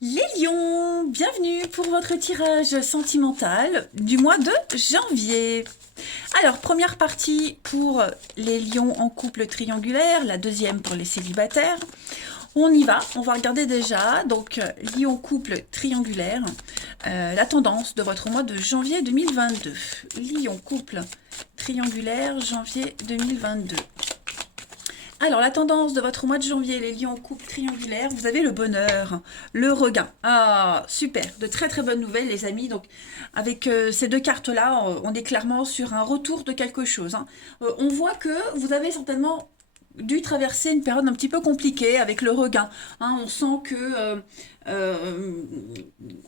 Les lions, bienvenue pour votre tirage sentimental du mois de janvier. Alors, première partie pour les lions en couple triangulaire, la deuxième pour les célibataires. On y va, on va regarder déjà, donc lion couple triangulaire, la tendance de votre mois de janvier 2022. Lion couple triangulaire, janvier 2022. Alors, la tendance de votre mois de janvier, les lions en couple triangulaire, vous avez le bonheur, le regain. Ah, super, de très très bonnes nouvelles les amis. Donc, avec ces deux cartes-là, on est clairement sur un retour de quelque chose, hein. On voit que vous avez certainement dû traverser une période un petit peu compliquée avec le regain, hein. On sent que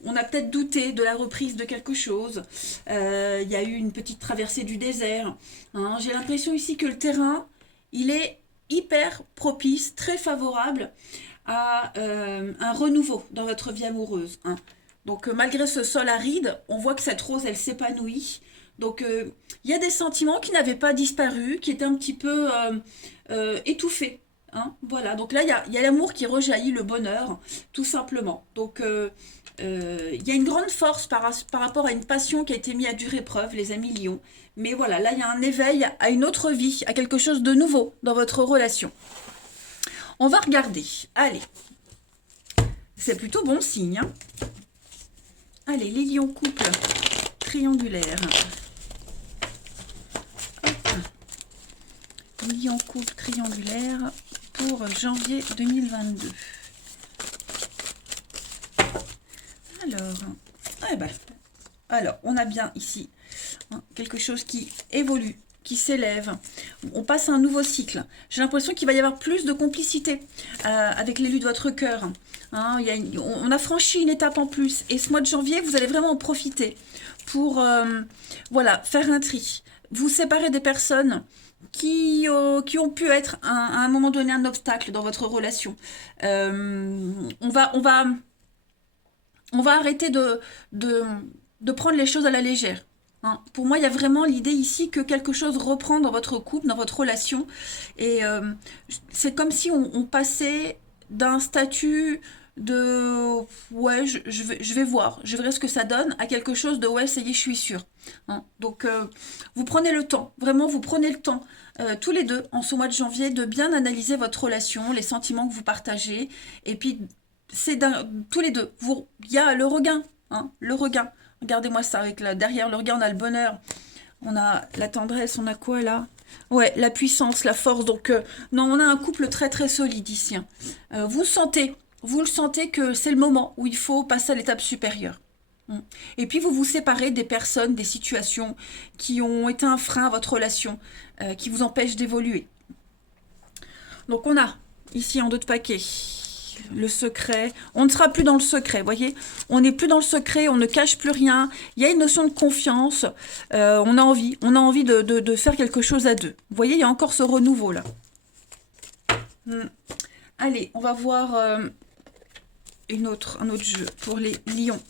on a peut-être douté de la reprise de quelque chose. Il y a eu une petite traversée du désert, hein. J'ai l'impression ici que le terrain, il est hyper propice, très favorable à un renouveau dans votre vie amoureuse, hein. Donc malgré ce sol aride, on voit que cette rose, elle s'épanouit. Donc il y a des sentiments qui n'avaient pas disparu, qui étaient un petit peu étouffés, hein. Voilà, donc là, il y a l'amour qui rejaillit, le bonheur, tout simplement. Donc il y a une grande force par rapport à une passion qui a été mise à dure épreuve, les amis lions. Mais voilà, là, il y a un éveil à une autre vie, à quelque chose de nouveau dans votre relation. On va regarder. Allez, c'est plutôt bon signe, hein. Allez, les lions couple triangulaire. Lion couple triangulaire pour janvier 2022. Alors, eh ben, alors, on a bien ici, hein, quelque chose qui évolue, qui s'élève. On passe à un nouveau cycle. J'ai l'impression qu'il va y avoir plus de complicité avec l'élu de votre cœur, hein. On a franchi une étape en plus. Et ce mois de janvier, vous allez vraiment en profiter pour voilà, faire un tri. Vous séparer des personnes qui ont pu être à un moment donné un obstacle dans votre relation. On va arrêter de prendre les choses à la légère, hein. Pour moi, il y a vraiment l'idée ici que quelque chose reprend dans votre couple, dans votre relation. Et c'est comme si on passait d'un statut de ouais, je vais voir, je verrai ce que ça donne, à quelque chose de ouais, ça y est, je suis sûre, hein. Donc, vous prenez le temps, vraiment, vous prenez le temps, tous les deux, en ce mois de janvier, de bien analyser votre relation, les sentiments que vous partagez, et puis tous les deux. Il y a le regain, hein, le regain. Regardez-moi ça, derrière le regain, on a le bonheur, on a la tendresse, on a quoi là? Ouais, la puissance, la force. Donc, non, on a un couple très très solide ici, hein. Vous le sentez que c'est le moment où il faut passer à l'étape supérieure. Mm. Et puis vous vous séparez des personnes, des situations qui ont été un frein à votre relation, qui vous empêchent d'évoluer. Donc on a ici en deux de paquets le secret. On ne sera plus dans le secret, voyez. On n'est plus dans le secret, on ne cache plus rien. Il y a une notion de confiance. On a envie de faire quelque chose à deux. Vous voyez, il y a encore ce renouveau là. Allez, on va voir un autre jeu pour les lions.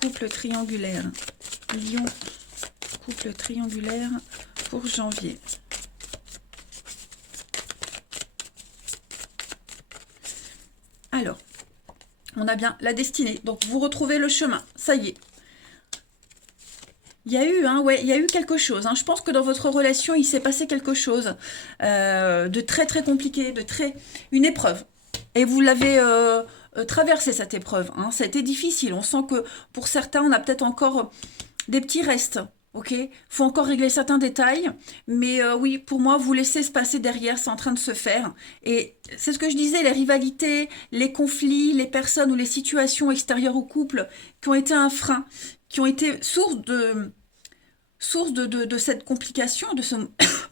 Couple triangulaire. Lion, couple triangulaire pour janvier. Alors, on a bien la destinée. Donc, vous retrouvez le chemin. Ça y est. Il y a eu, hein, ouais, il y a eu quelque chose, hein. Je pense que dans votre relation, il s'est passé quelque chose de très très compliqué, une épreuve. Et vous l'avez traversé cette épreuve, hein. Ça a été difficile. On sent que pour certains, on a peut-être encore des petits restes. Ok, faut encore régler certains détails, mais oui, pour moi, vous laissez se passer derrière, c'est en train de se faire. Et c'est ce que je disais, les rivalités, les conflits, les personnes ou les situations extérieures au couple qui ont été un frein, qui ont été source de cette complication,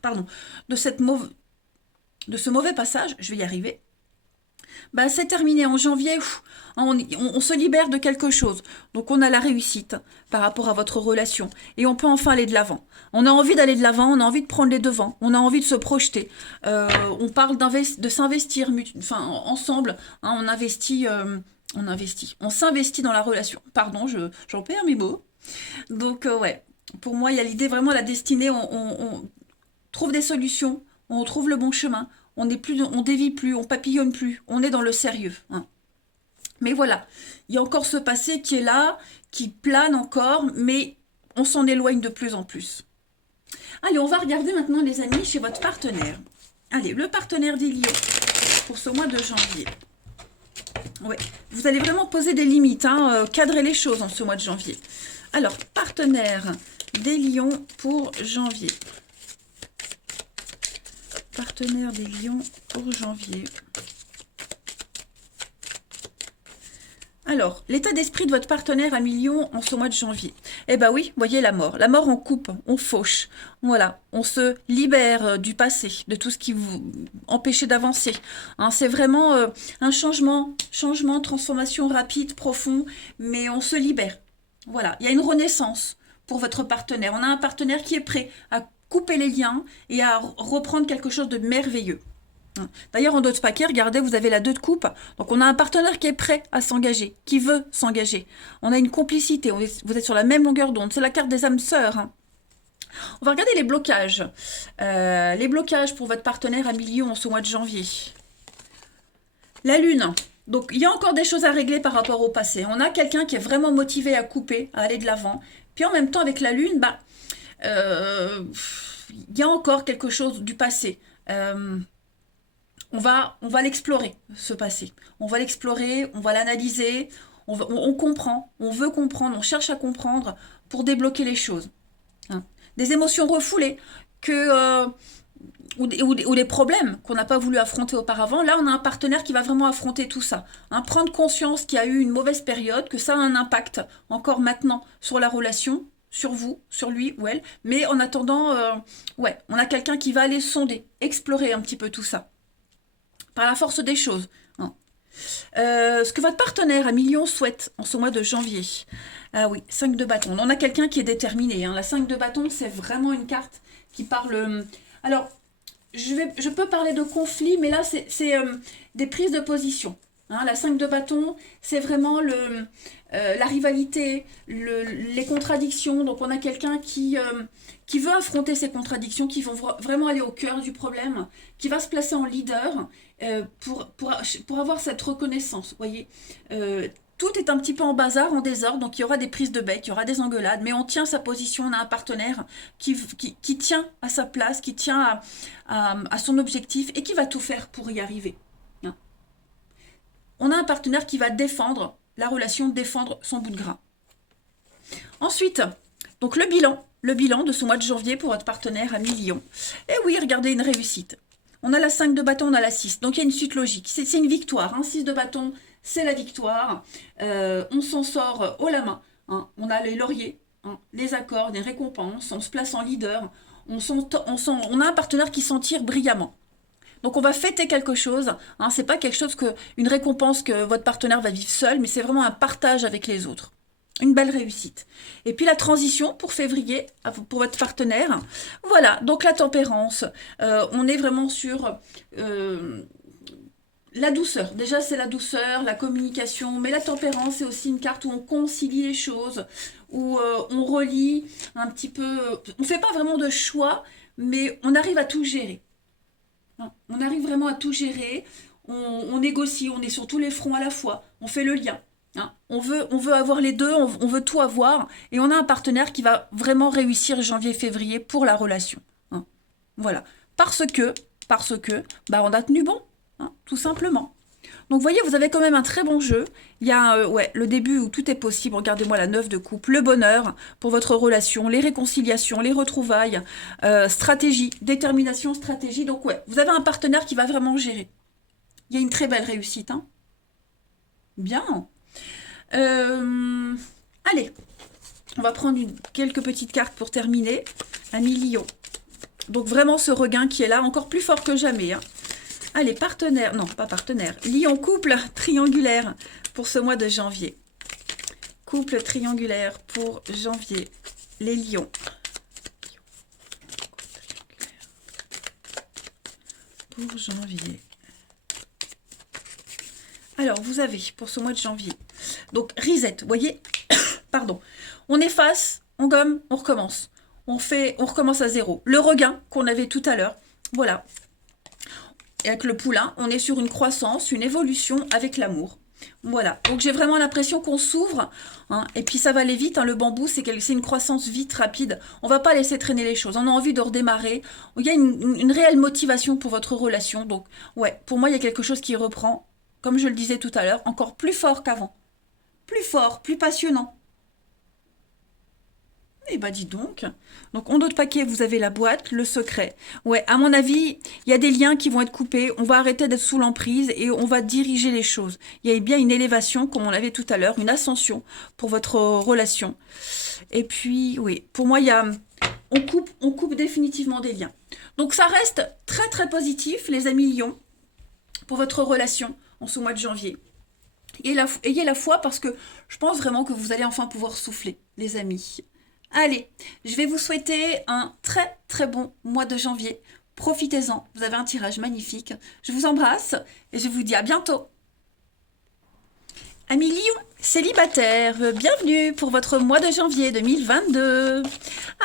pardon, de, de ce mauvais passage, je vais y arriver. Bah, c'est terminé en janvier, on se libère de quelque chose. Donc on a la réussite par rapport à votre relation. Et on peut enfin aller de l'avant. On a envie d'aller de l'avant, on a envie de prendre les devants, on a envie de se projeter. On parle de s'investir enfin, ensemble, hein, on s'investit dans la relation. Pardon, j'en perds mes mots. Donc ouais, pour moi, il y a l'idée vraiment la destinée, on trouve des solutions, on trouve le bon chemin, on dévie plus, on papillonne plus, on est dans le sérieux, hein. Mais voilà, il y a encore ce passé qui est là, qui plane encore, mais on s'en éloigne de plus en plus. Allez, on va regarder maintenant, les amis, chez votre partenaire. Allez, le partenaire des lions pour ce mois de janvier. Ouais, vous allez vraiment poser des limites, hein, cadrer les choses en ce mois de janvier. Alors, partenaire des lions pour janvier. Partenaire des lions pour janvier. Alors, l'état d'esprit de votre partenaire à million en ce mois de janvier. Eh ben oui, voyez la mort. La mort, on coupe, on fauche. Voilà, on se libère du passé, de tout ce qui vous empêchait d'avancer. Hein, c'est vraiment un changement, transformation rapide, profond, mais on se libère. Voilà, il y a une renaissance pour votre partenaire. On a un partenaire qui est prêt à couper les liens et à reprendre quelque chose de merveilleux. D'ailleurs, en d'autres paquets, regardez, vous avez la 2 de coupe. Donc, on a un partenaire qui est prêt à s'engager, qui veut s'engager. On a une complicité, vous êtes sur la même longueur d'onde. C'est la carte des âmes sœurs. Hein. On va regarder les blocages. Les blocages pour votre partenaire à million en ce mois de janvier. La lune. Donc, il y a encore des choses à régler par rapport au passé. On a quelqu'un qui est vraiment motivé à couper, à aller de l'avant. Puis, en même temps, avec la lune, il y a encore quelque chose du passé. On va l'explorer, ce passé. On va l'explorer, on va l'analyser, on comprend, on veut comprendre, on cherche à comprendre pour débloquer les choses. Hein. Des émotions refoulées ou des problèmes qu'on n'a pas voulu affronter auparavant. Là, on a un partenaire qui va vraiment affronter tout ça. Hein. Prendre conscience qu'il y a eu une mauvaise période, que ça a un impact encore maintenant sur la relation, sur vous, sur lui ou elle. Mais en attendant, on a quelqu'un qui va aller sonder, explorer un petit peu tout ça. Par la force des choses. Hein. Ce que votre partenaire à million souhaite en ce mois de janvier. Ah oui, 5 de bâton. On a quelqu'un qui est déterminé. Hein. La 5 de bâton, c'est vraiment une carte qui parle... Alors, je peux parler de conflit, mais là, c'est des prises de position. Hein. La 5 de bâton, c'est vraiment la rivalité, les contradictions. Donc, on a quelqu'un qui veut affronter ces contradictions, qui vont vraiment aller au cœur du problème, qui va se placer en leader pour avoir cette reconnaissance. Voyez, tout est un petit peu en bazar, en désordre, donc il y aura des prises de bec, il y aura des engueulades, mais on tient sa position, on a un partenaire qui tient à sa place, qui tient à son objectif et qui va tout faire pour y arriver. Hein. On a un partenaire qui va défendre la relation, défendre son bout de gras. Ensuite, donc le bilan de ce mois de janvier pour votre partenaire à million. Et oui, regardez, une réussite. On a la 5 de bâton, on a la 6. Donc il y a une suite logique. C'est une victoire. Hein. 6 de bâton, c'est la victoire. On s'en sort haut la main. Hein. On a les lauriers, hein, les accords, les récompenses. On se place en leader. On a un partenaire qui s'en tire brillamment. Donc on va fêter quelque chose. Hein. C'est pas quelque chose une récompense que votre partenaire va vivre seul, mais c'est vraiment un partage avec les autres. Une belle réussite. Et puis la transition pour février, pour votre partenaire. Voilà, donc la tempérance. On est vraiment sur la douceur. Déjà, c'est la douceur, la communication. Mais la tempérance, c'est aussi une carte où on concilie les choses, où on relie un petit peu... On ne fait pas vraiment de choix, mais on arrive à tout gérer. Hein, on arrive vraiment à tout gérer. On négocie, on est sur tous les fronts à la fois. On fait le lien. Hein, on veut avoir les deux, on veut tout avoir, et on a un partenaire qui va vraiment réussir janvier-février pour la relation. Hein, voilà. Parce que, on a tenu bon, hein, tout simplement. Donc, vous voyez, vous avez quand même un très bon jeu. Il y a le début où tout est possible. Regardez-moi la 9 de coupe, le bonheur pour votre relation, les réconciliations, les retrouvailles, stratégie, détermination, stratégie. Donc, vous avez un partenaire qui va vraiment gérer. Il y a une très belle réussite. Hein. Bien. Allez, on va prendre quelques petites cartes pour terminer. Un million. Donc vraiment ce regain qui est là, encore plus fort que jamais. Hein. Allez, partenaire, non pas partenaire, lion couple triangulaire pour ce mois de janvier. Couple triangulaire pour janvier, les lions. Pour janvier. Alors, vous avez pour ce mois de janvier, donc reset, vous voyez, pardon, on efface, on gomme, on recommence. On recommence à zéro. Le regain qu'on avait tout à l'heure, voilà. Et avec le poulain, on est sur une croissance, une évolution avec l'amour. Voilà, donc j'ai vraiment l'impression qu'on s'ouvre, hein, et puis ça va aller vite, hein, le bambou, c'est une croissance vite, rapide, on va pas laisser traîner les choses, on a envie de redémarrer, il y a une réelle motivation pour votre relation, donc ouais, pour moi il y a quelque chose qui reprend, comme je le disais tout à l'heure, encore plus fort, plus passionnant. Eh ben dis donc. Donc en d'autres paquets, vous avez la boîte, le secret. Ouais, à mon avis, il y a des liens qui vont être coupés. On va arrêter d'être sous l'emprise et on va diriger les choses. Il y a bien une élévation, comme on l'avait tout à l'heure, une ascension pour votre relation. Et puis, oui, pour moi, on coupe définitivement des liens. Donc ça reste très très positif, les amis Lion, pour votre relation en ce mois de janvier. Ayez la foi parce que je pense vraiment que vous allez enfin pouvoir souffler, les amis. Allez, je vais vous souhaiter un très très bon mois de janvier. Profitez-en, vous avez un tirage magnifique. Je vous embrasse et je vous dis à bientôt. Amis Lion, célibataire, bienvenue pour votre mois de janvier 2022.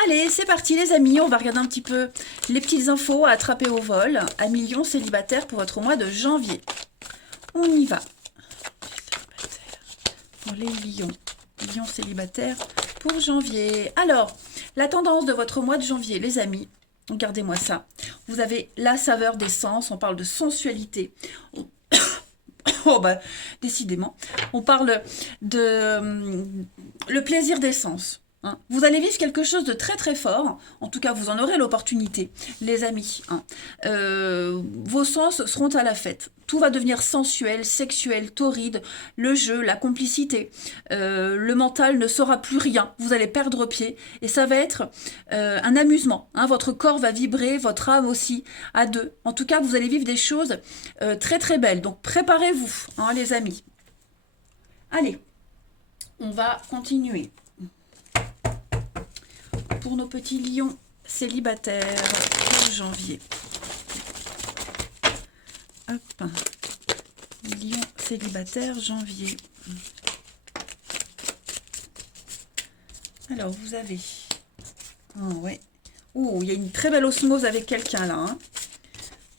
Allez, c'est parti les amis, on va regarder un petit peu les petites infos à attraper au vol. Amis Lion, célibataire pour votre mois de janvier. On y va. Pour les lions. Lions célibataires pour janvier. Alors, la tendance de votre mois de janvier, les amis, regardez-moi ça. Vous avez la saveur des sens, on parle de sensualité. Oh bah, décidément. On parle de le plaisir des sens. Hein. Vous allez vivre quelque chose de très très fort. En tout cas, vous en aurez l'opportunité, les amis. Hein. Vos sens seront à la fête. Tout va devenir sensuel, sexuel, torride. Le jeu, la complicité. Le mental ne saura plus rien. Vous allez perdre pied. Et ça va être un amusement. Hein. Votre corps va vibrer, votre âme aussi, à deux. En tout cas, vous allez vivre des choses très très belles. Donc préparez-vous, hein, les amis. Allez, on va continuer. Pour nos petits lions célibataires pour janvier. Hop. Lion célibataire janvier. Alors, vous avez... Oh, ouais. Oh, il y a une très belle osmose avec quelqu'un, là. Hein.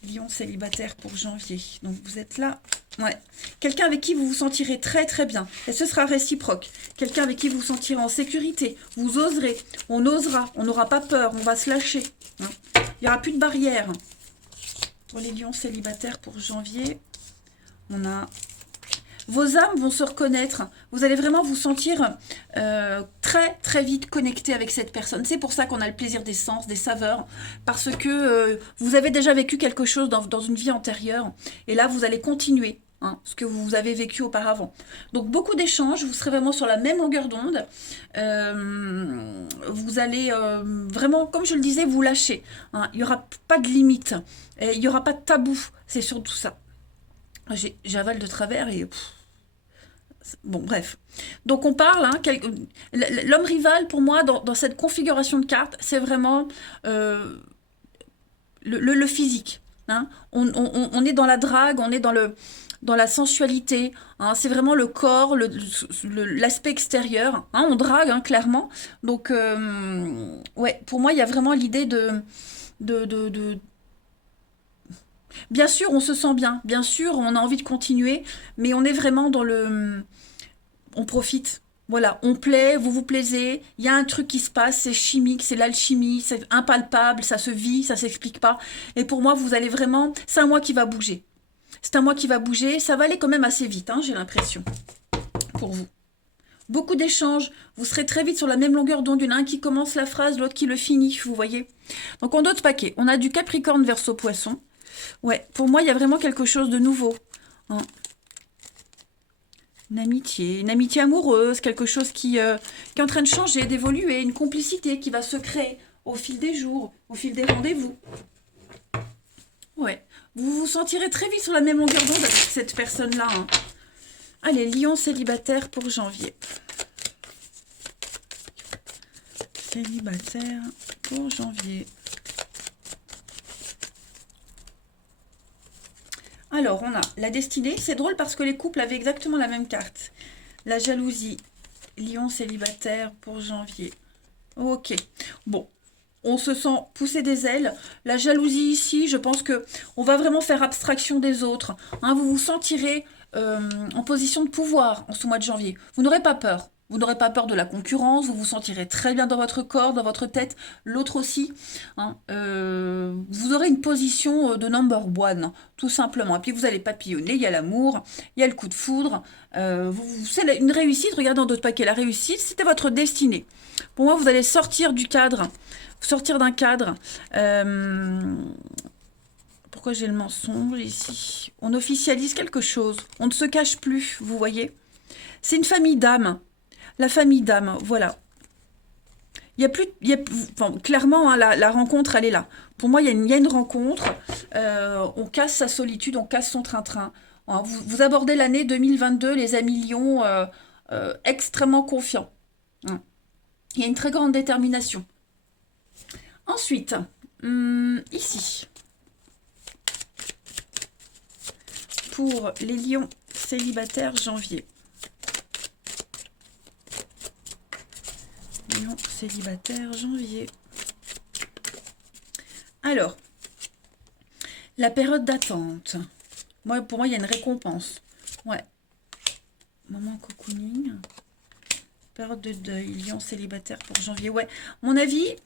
Lion célibataire pour janvier. Donc, vous êtes là. Ouais. Quelqu'un avec qui vous vous sentirez très très bien. Et ce sera réciproque. Quelqu'un avec qui vous vous sentirez en sécurité. Vous oserez. On osera. On n'aura pas peur. On va se lâcher. Hein. Il n'y aura plus de barrière. Pour les lions célibataires pour janvier, on a... Vos âmes vont se reconnaître. Vous allez vraiment vous sentir très très vite connecté avec cette personne. C'est pour ça qu'on a le plaisir des sens, des saveurs. Parce que vous avez déjà vécu quelque chose dans une vie antérieure. Et là, vous allez continuer. Hein, ce que vous avez vécu auparavant. Donc beaucoup d'échanges, vous serez vraiment sur la même longueur d'onde. Vous allez vraiment, comme je le disais, vous lâcher. Hein, il n'y aura pas de limite. Il n'y aura pas de tabou. C'est surtout ça. J'avale de travers et... Bon, bref. Donc on parle, hein, l'homme rival, pour moi, dans cette configuration de cartes, c'est vraiment le physique. Hein. On est dans la drague, on est dans la sensualité, hein, c'est vraiment le corps, l'aspect extérieur, hein, on drague, hein, clairement. Donc, ouais, pour moi, il y a vraiment l'idée de... Bien sûr, on se sent bien, bien sûr, on a envie de continuer, mais on est vraiment dans le... On profite, voilà, on plaît, vous vous plaisez, il y a un truc qui se passe, c'est chimique, c'est l'alchimie, c'est impalpable, ça se vit, ça s'explique pas. Et pour moi, vous allez vraiment... C'est un mois qui va bouger. C'est un mois qui va bouger, ça va aller quand même assez vite, hein, j'ai l'impression, pour vous. Beaucoup d'échanges, vous serez très vite sur la même longueur d'onde, il y en a un qui commence la phrase, l'autre qui le finit, vous voyez. Donc en d'autres paquets, on a du Capricorne Verseau Poisson. Ouais, pour moi, il y a vraiment quelque chose de nouveau. Hein. Une amitié amoureuse, quelque chose qui est en train de changer, d'évoluer, une complicité qui va se créer au fil des jours, au fil des rendez-vous. Ouais. Vous vous sentirez très vite sur la même longueur d'onde avec cette personne-là. Hein. Allez, lion célibataire pour janvier. Célibataire pour janvier. Alors, on a la destinée. C'est drôle parce que les couples avaient exactement la même carte. La jalousie. Lion célibataire pour janvier. Ok. Bon. On se sent pousser des ailes. La jalousie ici, je pense que on va vraiment faire abstraction des autres. Hein, vous vous sentirez en position de pouvoir en ce mois de janvier. Vous n'aurez pas peur. Vous n'aurez pas peur de la concurrence, vous vous sentirez très bien dans votre corps, dans votre tête, l'autre aussi. Hein. Vous aurez une position de number one, tout simplement. Et puis vous allez papillonner, il y a l'amour, il y a le coup de foudre. C'est une réussite, regardez dans d'autres paquets, la réussite, c'était votre destinée. Pour moi, vous allez sortir du cadre, sortir d'un cadre. Pourquoi j'ai le mensonge ici? On officialise quelque chose, on ne se cache plus, vous voyez. C'est une famille d'âmes. La famille d'âmes, voilà. Il y a plus, enfin, clairement, hein, la rencontre, elle est là. Pour moi, il y a une rencontre. On casse sa solitude, on casse son train-train. Hein, vous abordez l'année 2022, les amis lions, extrêmement confiants. Hein. Il y a une très grande détermination. Ensuite, ici, pour les lions célibataires janvier. Lion célibataire janvier. Alors, la période d'attente. Pour moi, il y a une récompense. Ouais. Moment cocooning. Période de deuil. Lion célibataire pour janvier. Ouais. Mon avis,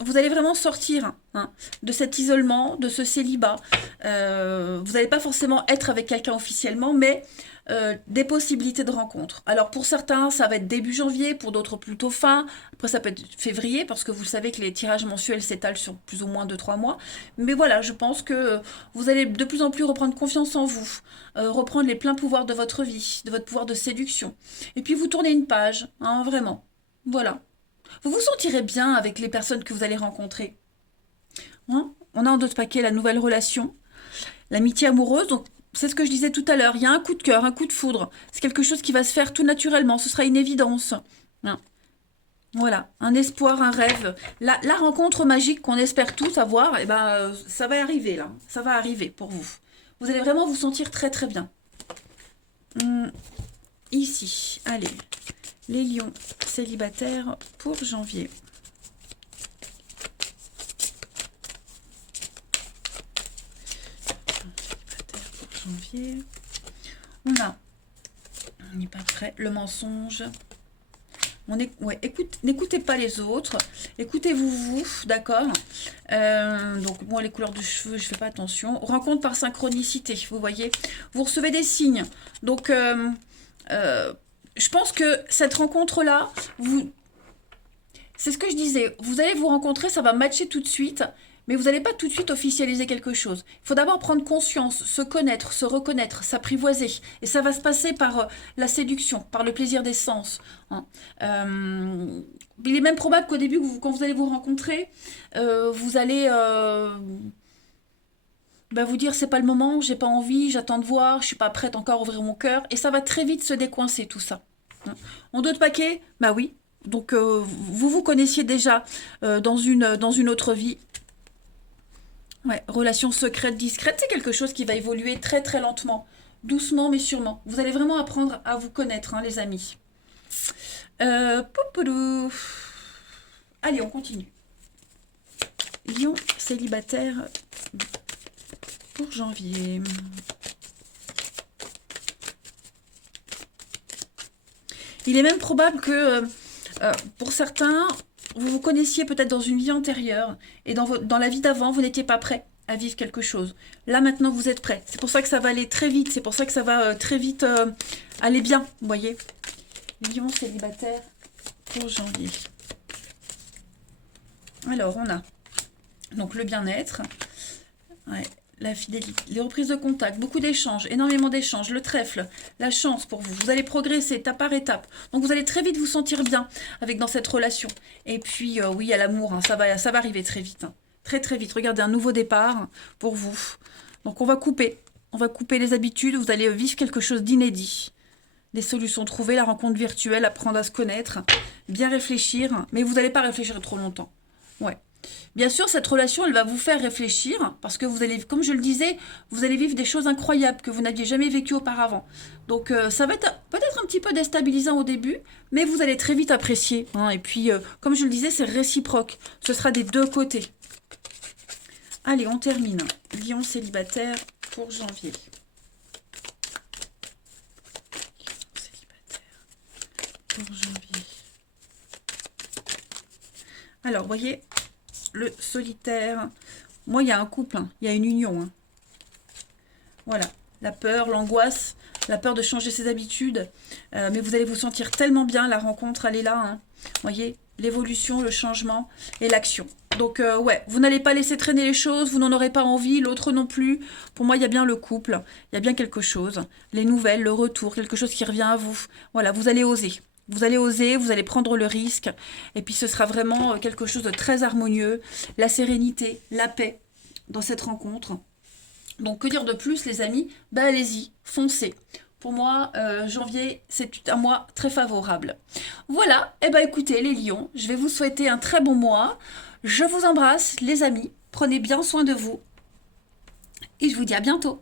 vous allez vraiment sortir de cet isolement, de ce célibat. Vous n'allez pas forcément être avec quelqu'un officiellement, mais des possibilités de rencontre. Alors pour certains, ça va être début janvier, pour d'autres plutôt fin. Après, ça peut être février, parce que vous savez que les tirages mensuels s'étalent sur plus ou moins 2-3 mois. Mais voilà, je pense que vous allez de plus en plus reprendre confiance en vous, reprendre les pleins pouvoirs de votre vie, de votre pouvoir de séduction. Et puis vous tournez une page, hein, vraiment. Voilà. Vous vous sentirez bien avec les personnes que vous allez rencontrer. Hein, on a en d'autres paquets la nouvelle relation, l'amitié amoureuse, donc c'est ce que je disais tout à l'heure, il y a un coup de cœur, un coup de foudre, c'est quelque chose qui va se faire tout naturellement, ce sera une évidence. Hein. Voilà, un espoir, un rêve. La rencontre magique qu'on espère tous avoir, eh ben, ça va arriver là, ça va arriver pour vous. Vous allez vraiment vous sentir très très bien. Ici, allez, les lions célibataires pour janvier. Janvier. On n'est pas prêt. Le mensonge. N'écoutez pas les autres. Écoutez-vous, vous, d'accord. Donc, bon, les couleurs de cheveux, je fais pas attention. Rencontre par synchronicité, vous voyez. Vous recevez des signes. Donc, je pense que cette rencontre-là, c'est ce que je disais. Vous allez vous rencontrer, ça va matcher tout de suite. Mais vous n'allez pas tout de suite officialiser quelque chose. Il faut d'abord prendre conscience, se connaître, se reconnaître, s'apprivoiser. Et ça va se passer par la séduction, par le plaisir des sens. Hein. Il est même probable qu'au début, quand vous allez vous rencontrer, vous allez vous dire c'est pas le moment, j'ai pas envie, j'attends de voir, je suis pas prête encore à ouvrir mon cœur. Et ça va très vite se décoincer tout ça. Hein. En d'autres paquets, bah oui. Donc vous vous connaissiez déjà dans une autre vie. Ouais, relation secrète, discrète, c'est quelque chose qui va évoluer très très lentement, doucement mais sûrement. Vous allez vraiment apprendre à vous connaître, hein, les amis. Poupoulou. Allez, on continue. Lion célibataire pour janvier. Il est même probable que pour certains, vous vous connaissiez peut-être dans une vie antérieure et dans la vie d'avant, vous n'étiez pas prêt à vivre quelque chose. Là, maintenant, vous êtes prêt. C'est pour ça que ça va aller très vite. C'est pour ça que ça va très vite aller bien, vous voyez. Lion célibataire pour janvier. Alors, on a donc le bien-être, ouais, la fidélité, les reprises de contact, beaucoup d'échanges, énormément d'échanges, le trèfle, la chance pour vous. Vous allez progresser étape par étape. Donc, vous allez très vite vous sentir bien dans cette relation. Et puis, oui, il y a l'amour, hein, ça va arriver très vite. Hein. Très, très vite. Regardez, un nouveau départ pour vous. Donc, on va couper. On va couper les habitudes. Vous allez vivre quelque chose d'inédit. Des solutions trouvées, la rencontre virtuelle, apprendre à se connaître, bien réfléchir. Mais vous n'allez pas réfléchir trop longtemps. Ouais. Bien sûr, cette relation, elle va vous faire réfléchir parce que vous allez, comme je le disais, vous allez vivre des choses incroyables que vous n'aviez jamais vécues auparavant. Donc, ça va être peut-être un petit peu déstabilisant au début, mais vous allez très vite apprécier. Hein. Et puis, comme je le disais, c'est réciproque. Ce sera des deux côtés. Allez, on termine. Lion célibataire pour janvier. pour janvier. Alors, vous voyez, le solitaire. Moi, il y a un couple, hein, il y a une union. Hein. Voilà, la peur, l'angoisse, la peur de changer ses habitudes. Mais vous allez vous sentir tellement bien, la rencontre, elle est là. Hein. Vous voyez, l'évolution, le changement et l'action. Donc, ouais, vous n'allez pas laisser traîner les choses, vous n'en aurez pas envie, l'autre non plus. Pour moi, il y a bien le couple, il y a bien quelque chose. Les nouvelles, le retour, quelque chose qui revient à vous. Voilà, vous allez oser. Vous allez oser, vous allez prendre le risque. Et puis, ce sera vraiment quelque chose de très harmonieux. La sérénité, la paix dans cette rencontre. Donc, que dire de plus, les amis? Ben, allez-y, foncez. Pour moi, janvier, c'est un mois très favorable. Voilà, et ben écoutez, les lions, je vais vous souhaiter un très bon mois. Je vous embrasse, les amis. Prenez bien soin de vous. Et je vous dis à bientôt.